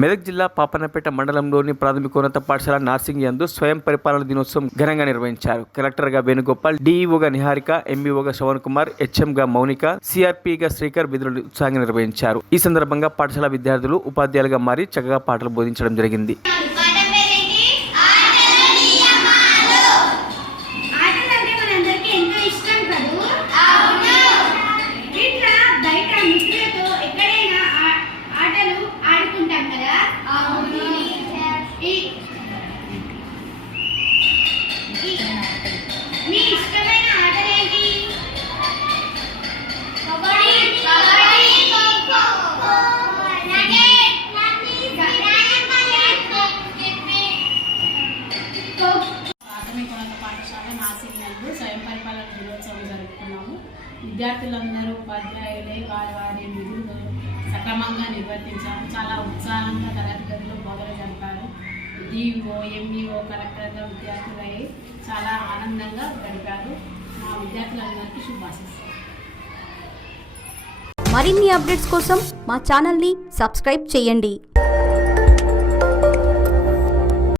మెదక్ జిల్లా పాపన్నపేట మండలంలోని ప్రాథమికోన్నత పాఠశాల నార్సింగ్ యందు స్వయం పరిపాలన దినోత్సవం ఘనంగా నిర్వహించారు. కలెక్టర్గా వేణుగోపాల్, డిఈఓగా నిహారిక, ఎంఈఓగా శ్రవణ్ కుమార్, హెచ్ఎంగా మౌనిక, సిఆర్పిగా శ్రీకర్ విధులు ఉత్సాహంగా నిర్వహించారు. ఈ సందర్భంగా పాఠశాల విద్యార్థులు ఉపాధ్యాయులుగా మారి చక్కగా పాటలు బోధించడం జరిగింది. పాఠశాల నార్సింగ్ నందు స్వయం పరిపాలన దినోత్సవం జరుపుకున్నాము. విద్యార్థులందరూ ఉపాధ్యాయులై వారి విధులు సక్రమంగా నిర్వర్తించాము. చాలా ఉత్సాహంగా తరగతి గదిలో బోధన జరిపారు. డిఈఓ, ఎంఈఓ, కలెక్టర్గా విద్యార్థులై చాలా ఆనందంగా గడిపారు. మా విద్యార్థులందరికీ శుభాశిస్తాను. మరిన్ని అప్డేట్స్ కోసం మా ఛానల్ని సబ్స్క్రైబ్ చేయండి.